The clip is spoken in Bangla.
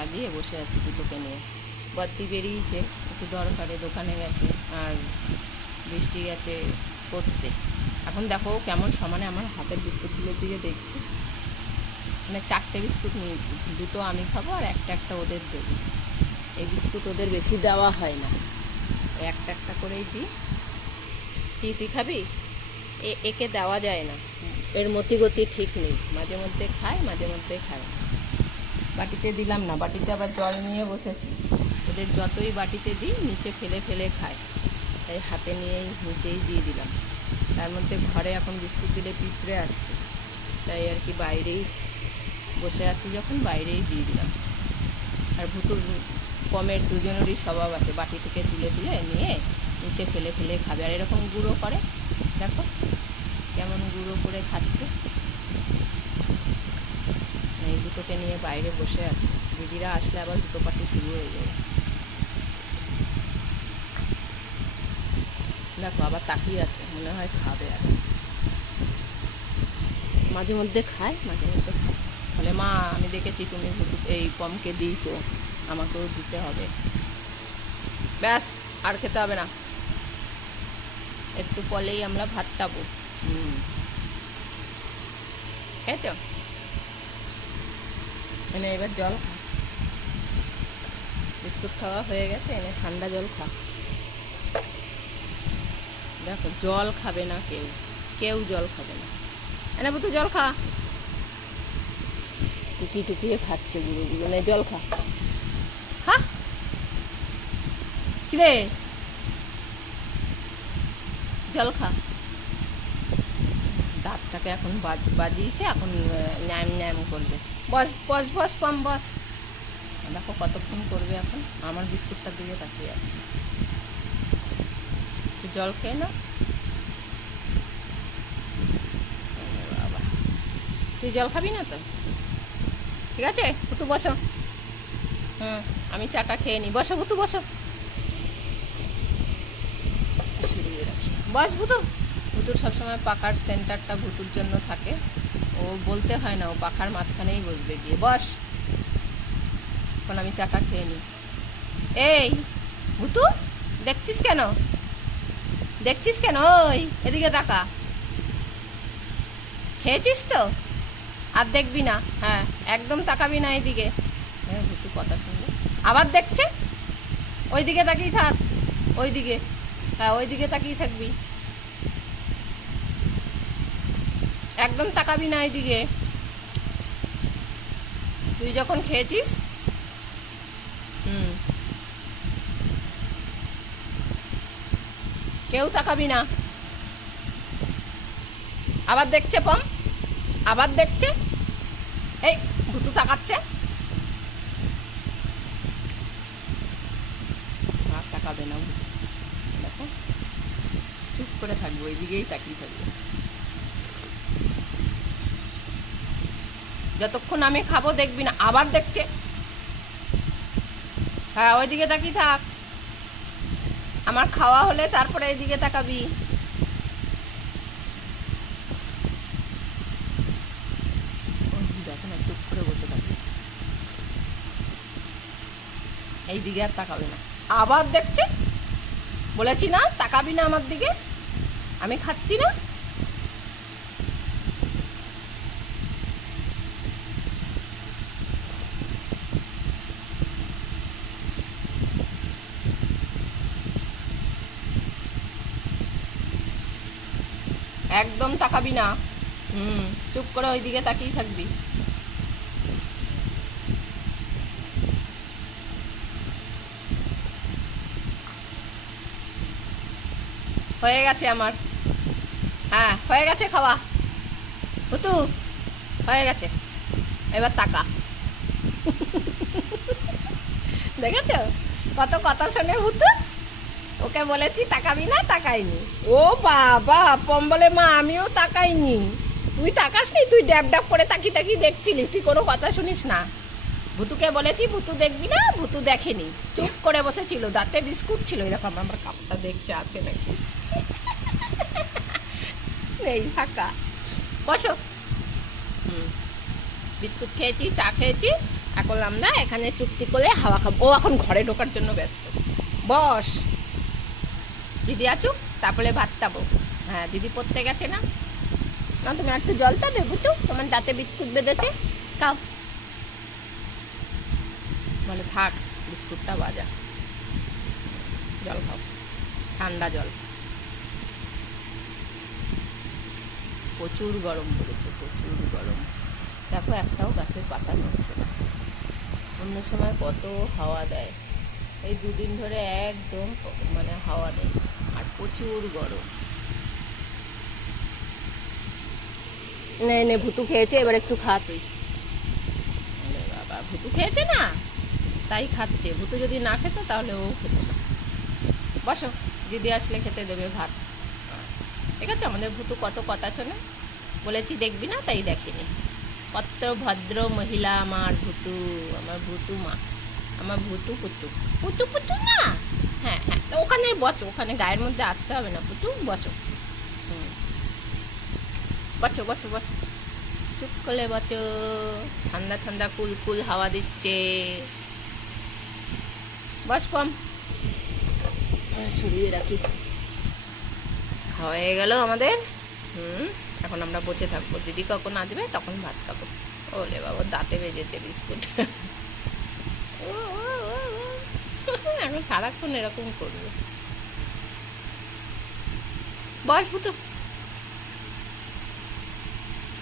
লাগিয়ে বসে আছি দুটোকে নিয়ে। বদ্দি বেরিয়েছে, একটু দরকারে দোকানে গেছে আর বৃষ্টি গেছে করতে এখন দেখো কেমন সমানে আমার হাতের বিস্কুটগুলোর দিকে দেখছি। মানে চারটে বিস্কুট নিয়েছি, দুটো আমি খাব আর একটা একটা ওদের দেবো। এই বিস্কুট ওদের বেশি দেওয়া হয় না। একটা একটা করেই দিই। কি, তুই খাবি? একে দেওয়া যায় না। এর মতি গতি ঠিক নেই। মাঝে মধ্যে খায়, মাঝে মধ্যে খায়। বাটিতে দিলাম না, বাটিতে আবার জল নিয়ে বসেছি। ওদের যতই বাটিতে দিই, নিচে ফেলে ফেলে খায়। তাই হাতে নিয়েই, নিচেই দিয়ে দিলাম। তার মধ্যে ঘরে এখন বিস্কুট দিলে পিঁপড়ে আসছে। তাই আর কি বাইরেই বসে আছি যখন, বাইরেই দিয়ে দিলাম। আর ভুতুর কমের দুজনেরই স্বভাব আছে। বাটি থেকে তুলে তুলে নিয়ে নিচে ফেলে ফেলে খাবে। আর এরকম গুঁড়ো করে, দেখো কেমন গুঁড়ো করে খাচ্ছে। এই দুটোকে নিয়ে বাইরে বসে আছে। দিদিরা আসলে আবার দুটো পাটি শুরু হয়ে যাবে। দেখো, আবার তাকিয়ে আছে, মনে হয় খাবে আর মাঝে মধ্যে খায়, মাঝে মধ্যে খায়। বলে, মা, আমি দেখেছি তুমি এই পমকে দিয়েছ, আমাকেও দিতে হবে। ব্যাস, আর খেতে হবে না। একটু পরেই আমরা ভাত খাব। হুম। খেয়েছ? এনে এবার জল খা। বিস্কুট খাওয়া হয়ে গেছে, এনে ঠান্ডা জল খা। দেখো, জল খাবে না কেউ। কেউ জল খাবে না। এনে বুতু জল খা। টুকি টুকিয়ে খাচ্ছে গুঁড়ো গুঁড়ো নে, জল খা। খা। কিরে জল খা। দাঁতটাকে এখন বাজ- বাজিয়েছে, এখন ন্যাম ন্যাম করবে। বস বস বস, পাম, বস। দেখো কতক্ষণ করবে এখন? আমার বিস্কুটটার দিকে তাকিয়ে আছে। একটু জল খেয়ে না বাবা। তুই জল খাবি না তো? ঠিক আছে? পুতু বসো। হুম, আমি চাটা খেয়ে নিই বসো পুতু বসো। বস ভুতু ভুতুর সবসময় পাকার সেন্টারটা ভুতুর জন্য থাকে। ও বলতে হয় না, ও পাখার মাঝখানেই বসবে গিয়ে। বস, এখন আমি চাটা খেয়ে নিই এই, ভুতু, দেখছিস কেন? দেখছিস কেন? ওই, এদিকে তাকা। খেয়েছিস তো? আর দেখবি না। হ্যাঁ একদম তাকাবি না এদিকে। হ্যাঁ ভুতু কথা শুনবে আবার দেখছে? ওই দিকে তাকিয়ে থাক। ওই দিকে হ্যাঁ ওই দিকে তাকিয়ে থাকবি। একদম তাকাবি না এদিকে। তুই যখন খেয়েছিস? হুম। কেউ তাকাবি না। আবার দেখছে পম? আবার দেখছে? এই ভুতু তাকাচ্ছে। আর তাকাবে না দেখো, চুপ করে থাকব, ওইদিকেই তাকিয়ে থাকব। যতক্ষণ আমি খাব দেখবি না। আবার দেখছে। হ্যাঁ ওইদিকে তাকিয়ে থাক। আমার খাওয়া হলে তারপরে এইদিকে তাকাবি। থাকবে এইদিকে আর তাকাবে না। আবার দেখছে? বলেছি না তাকাবি না আমার দিকে। আমি খাচ্ছি না। একদম তাকাবি না। হুম, চুপ করে ওইদিকে তাকিয়ে থাকবি। হয়ে গেছে আমার। হ্যাঁ হয়ে গেছে খাওয়া। হুতু হয়ে গেছে। এবার তাকা। দেখেছ? কত কথা শোনে হুতু ওকে বলেছি, তাকাবি না, তাকাইনি। ও বাবা পম বলে মা, আমিও তাকাইনি। তুই তাকাসনি? তুই ড্যাব ড্যাব করে তাকি তাকি দেখছিলিস, তুই কোনো কথা শুনিস না। ভুতুকে বলেছি, ভুতু দেখবি না? ভুতু দেখেনি। চুপ করে বসেছিল, দাঁতে বিস্কুট ছিল। এরকম আমার কাপটা দেখছে, আছে নাকি? নেই ফাঁকা। বসো। হুম। বিস্কুট খেয়েছি, চা খেয়েছি। এখন আমরা এখানে চুক্তি করে হাওয়া খাব। ও এখন ঘরে ঢোকার জন্য ব্যস্ত। বস। দিদি আচুক তারপরে ভাত খাব। হ্যাঁ দিদি পড়তে গেছে না? না তুমি একটু জল দেবে বুঝু তোমার দাঁতে বিস্কুট বেঁধেছে খাও। বলে থাক বিস্কুটটা বাজা। জল খাও ঠান্ডা জল। প্রচুর গরম পড়েছে প্রচুর গরম। দেখো একটাও গাছের পাতা নড়ছে না। অন্য সময় কত হাওয়া দেয়। এই দুদিন ধরে একদম মানে হাওয়া নেই। প্রচুর গরম। নে নে ভুতু খেয়েছে এবার একটু খা তুই। বাবা ভুতু খেয়েছে না? তাই খাচ্ছে। ভুতু যদি না খেত তাহলে ও খেত বসো দিদি আসলে খেতে দেবে ভাত। ঠিক আছে আমাদের ভুতু কত কথা শোনে? বলেছি দেখবি না? তাই দেখিনি। কত ভদ্র মহিলা আমার ভুতু আমার ভুতু মা আমার ভুতু পুতু পুতু পুতু না? হ্যাঁ তো ওখানে গায়ের মধ্যে আসতে হবে না বসো হুম। বসো বসো বসো চুপ করে বসো ঠান্ডা ঠান্ডা কুল কুল হাওয়া দিচ্ছে। বস কম। সরিয়ে রাখি। খাওয়া হয়ে গেল আমাদের। হুম এখন আমরা বসে থাকব। দিদি কখন আসবে? তখন ভাত খাব। ওলে বাবা দাঁতে বেজেছে বিস্কুট। ও, ও, ও, ও। এখন সারাক্ষণ এরকম করবে। বস ভুতু